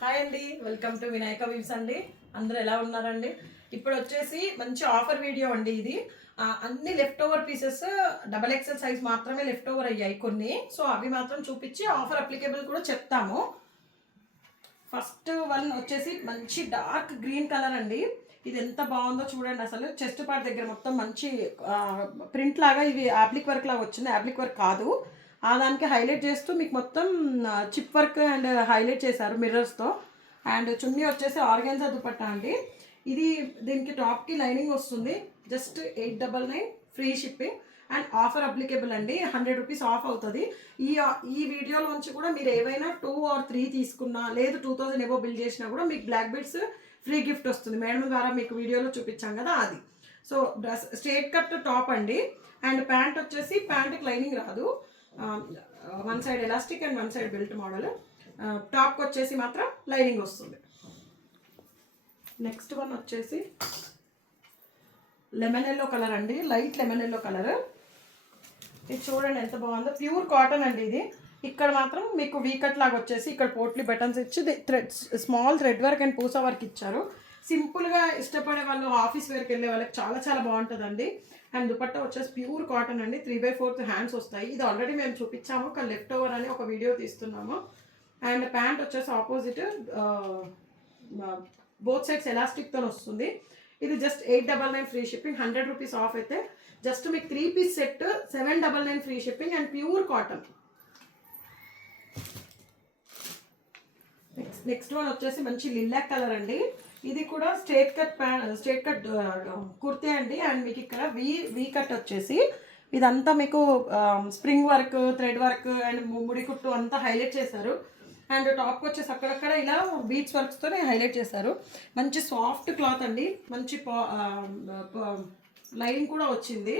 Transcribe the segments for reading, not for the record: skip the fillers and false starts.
Hi అండి, welcome to Vinayaka weaves అండి. అందరూ ఎలా ఉన్నారండి? ఇప్పుడు వచ్చేసి మంచి ఆఫర్ వీడియో అండి ఇది. అన్ని left over pieces XXL size మాత్రమే లెఫ్ట్ ఓవర్ అయ్యాయి కొన్ని. సో అవి మాత్రం చూపించి ఆఫర్ అప్లికేబుల్ కూడా చెప్తాము. ఫస్ట్ వన్ వచ్చేసి మంచి డార్క్ గ్రీన్ కలర్ అండి. ఇది ఎంత బాగుందో చూడండి. అసలు చెస్ట్ పార్ట్ దగ్గర మొత్తం మంచి ప్రింట్ లాగా ఇవి యాప్లిక్ వర్క్ లాగా వచ్చింది. యాప్లిక్ వర్క్ కాదు, దానికి హైలైట్ చేస్తూ మీకు మొత్తం చిప్ వర్క్ అండ్ హైలైట్ చేశారు మిర్రర్స్తో. అండ్ చున్నీ వచ్చేసి ఆర్గాన్జా దుపట్టా అండి. ఇది దీనికి టాప్కి లైనింగ్ వస్తుంది. Just 899 free shipping and offer applicable అండి. 100 రూపీస్ ఆఫ్ అవుతుంది. ఈ వీడియోలోంచి కూడా మీరు ఏవైనా 2 or 3 తీసుకున్నా, లేదు 2000 ఏవో బిల్ చేసినా కూడా మీకు బ్లాక్ బెడ్స్ ఫ్రీ గిఫ్ట్ వస్తుంది. మేడం ద్వారా మీకు వీడియోలో చూపించాం కదా అది. సో స్ట్రేట్ కట్ టాప్ అండి. అండ్ ప్యాంట్ వచ్చేసి ప్యాంట్కి లైనింగ్ రాదు, one side elastic and one side belt model. టాప్కి వచ్చేసి మాత్రం లైనింగ్ వస్తుంది. నెక్స్ట్ వన్ వచ్చేసి లెమన్ ఎల్లో కలర్ అండి, లైట్ లెమన్ ఎల్లో కలర్. ఇది చూడండి ఎంత బాగుందో. ప్యూర్ కాటన్ అండి ఇది. ఇక్కడ మాత్రం మీకు వీకట్ లాగా వచ్చేసి ఇక్కడ పోట్లీ బటన్స్ ఇచ్చి threads small thread work and Pusa work ఇచ్చారు. సింపుల్గా ఇష్టపడే వాళ్ళు, ఆఫీస్ వేర్కి వెళ్ళే వాళ్ళకి చాలా చాలా బాగుంటుందండి. అండ్ దుపట్టా వచ్చేసి ప్యూర్ కాటన్ అండి. 3/4 హ్యాండ్స్ వస్తాయి. ఇది ఆల్రెడీ మేము చూపించాము, కానీ లెఫ్ట్ ఓవర్ అని ఒక వీడియో తీస్తున్నాము. అండ్ ప్యాంట్ వచ్చేసి ఆపోజిట్ బోత్ సైడ్స్ ఎలాస్టిక్తో వస్తుంది. ఇది just 899 free shipping. 100 rupees off అయితే జస్ట్ మీకు 3 piece set 799 free shipping and pure cotton. Next one వచ్చేసి మంచి లిలాక్ కలర్ అండి. ఇది కూడా స్ట్రేట్ కట్ కుర్తే అండి. అండ్ మీకు ఇక్కడ వీ కట్ వచ్చేసి ఇదంతా మీకు spring work, thread work and ముడి కుట్టు అంతా హైలైట్ చేశారు. అండ్ టాప్కి వచ్చేసి అక్కడక్కడ ఇలా బీట్స్ వర్క్స్తోనే హైలైట్ చేశారు. మంచి సాఫ్ట్ క్లాత్ అండి. మంచి లైనింగ్ కూడా వచ్చింది.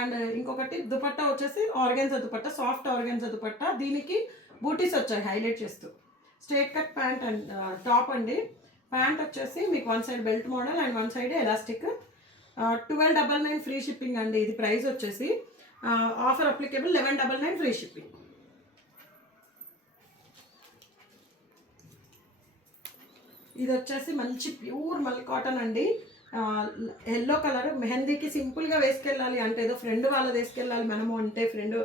అండ్ ఇంకొకటి దుపట్టా వచ్చేసి organza dupatta, soft organza dupatta. దీనికి బూటీస్ వచ్చాయి హైలైట్ చేస్తూ. Straight cut pant and top అండి. ప్యాంట్ వచ్చేసి మీకు one side belt model and one side elastic. 1299 free shipping అండి. ఇది ప్రైస్ వచ్చేసి ఆఫర్ అప్లికేబుల్ 1199 ఫ్రీ షిప్పింగ్. ఇది వచ్చేసి మంచి ప్యూర్ మల్ కాటన్ అండి. Yellow colour. మెహందీకి సింపుల్గా వేసుకెళ్ళాలి అంటే, ఏదో ఫ్రెండ్ వాళ్ళది వేసుకెళ్ళాలి మనము అంటే ఫ్రెండ్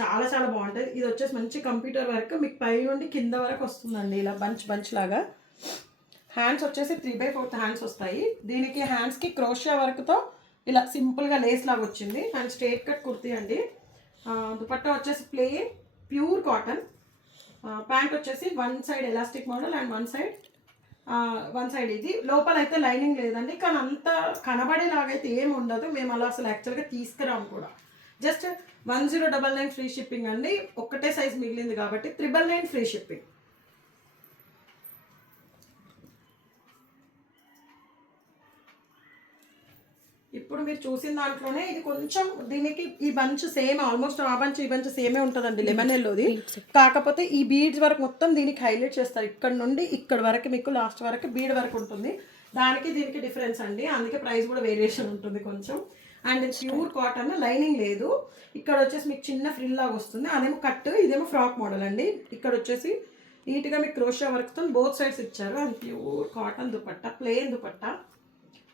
చాలా చాలా బాగుంటుంది. ఇది వచ్చేసి మంచి కంప్యూటర్ వర్క్, మీకు పై నుండి కింద వరకు వస్తుందండి ఇలా బంచ్ లాగా. హ్యాండ్స్ వచ్చేసి 3/4 హ్యాండ్స్ వస్తాయి. దీనికి హ్యాండ్స్కి క్రోషియా వర్క్తో ఇలా సింపుల్గా లేస్ లాగా వచ్చింది. అండ్ స్ట్రేట్ కట్ కుర్తీ అండి. దుపట్టా వచ్చేసి ప్లెయిన్ ప్యూర్ కాటన్. ప్యాంట్ వచ్చేసి one side elastic model and one side ఇది. లోపల అయితే లైనింగ్ లేదండి, కానీ అంత కనబడేలాగైతే ఏమి ఉండదు. మేము అలా అసలు యాక్చువల్గా తీసుకురాము కూడా. జస్ట్ 1099 ఫ్రీ షిప్పింగ్ అండి. ఒక్కటే సైజ్ మిగిలింది కాబట్టి 999 ఫ్రీ షిప్పింగ్. ఇప్పుడు మీరు చూసిన దాంట్లోనే ఇది కొంచెం దీనికి ఈ బంచ్ సేమ్, ఆల్మోస్ట్ ఆ బంచ్ ఈ బంచ్ సేమే ఉంటుందండి లెమన్ ఎల్లోది. కాకపోతే ఈ బీడ్స్ వరకు మొత్తం దీనికి హైలైట్ చేస్తారు. ఇక్కడ నుండి ఇక్కడ వరకు మీకు లాస్ట్ వరకు బీడ్ వరకు ఉంటుంది. దానికి దీనికి డిఫరెన్స్ అండి. అందుకే ప్రైస్ కూడా వేరియేషన్ ఉంటుంది కొంచెం. అండ్ ప్యూర్ కాటన్, లైనింగ్ లేదు. ఇక్కడ వచ్చేసి మీకు చిన్న ఫ్రిల్ లాగా వస్తుంది. అదేమో కట్, ఇదేమో ఫ్రాక్ మోడల్ అండి. ఇక్కడ వచ్చేసి నీట్గా మీకు క్రోషియా వర్క్తో బోత్ సైడ్స్ ఇచ్చారు. And pure cotton dupatta, plain dupatta.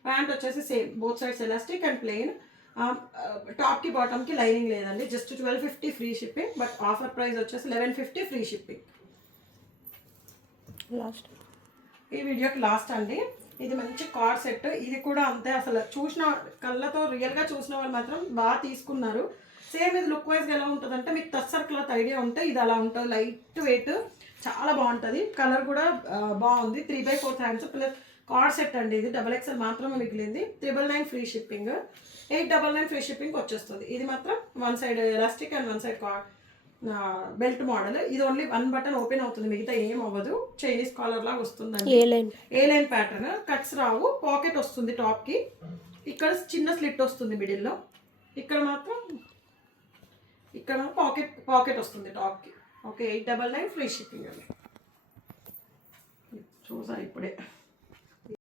Pant వచ్చేసి same both sides elastic and plain. టాప్కి బాటమ్కి లైనింగ్ లేదండి. Just 1250 free shipping. But offer price వచ్చేసి 1150 ఫ్రీ షిప్పింగ్. లాస్ట్ ఈ వీడియోకి లాస్ట్ అండి. ఇది మంచి కార్డ్ సెట్. ఇది కూడా అంతే. అసలు చూసిన కళ్ళతో రియల్గా చూసిన వాళ్ళు మాత్రం బాగా తీసుకున్నారు. సేమ్ ఇది లుక్ వైజ్గా ఎలా ఉంటుందంటే, మీకు టస్సర్ క్లాత్ ఐడియా ఉంటే ఇది అలా ఉంటుంది. లైట్ వెయిట్, చాలా బాగుంటుంది. కలర్ కూడా బాగుంది. 3/4 హ్యాండ్స్ ప్లస్ కార్డ్ సెట్ అండి. ఇది XXL మాత్రమే మిగిలింది. 999 ఫ్రీ షిప్పింగ్. 899 ఫ్రీ షిప్పింగ్ వచ్చేస్తుంది. ఇది మాత్రం one side elastic and one side belt model. ఇది ఓన్లీ 1 బటన్ ఓపెన్ అవుతుంది, మిగతా ఏం అవ్వదు. చైనీస్ కాలర్ లాగా వస్తుందండి. ఏ లైన్ ప్యాటర్న్. కట్స్ రావు. పాకెట్ వస్తుంది టాప్కి. ఇక్కడ చిన్న స్లిట్ వస్తుంది మిడిల్లో. ఇక్కడ మాత్రం పాకెట్ వస్తుంది టాప్కి. ఓకే, 899 ఫ్రీ షిప్పింగ్ అండి. చూసా ఇప్పుడే.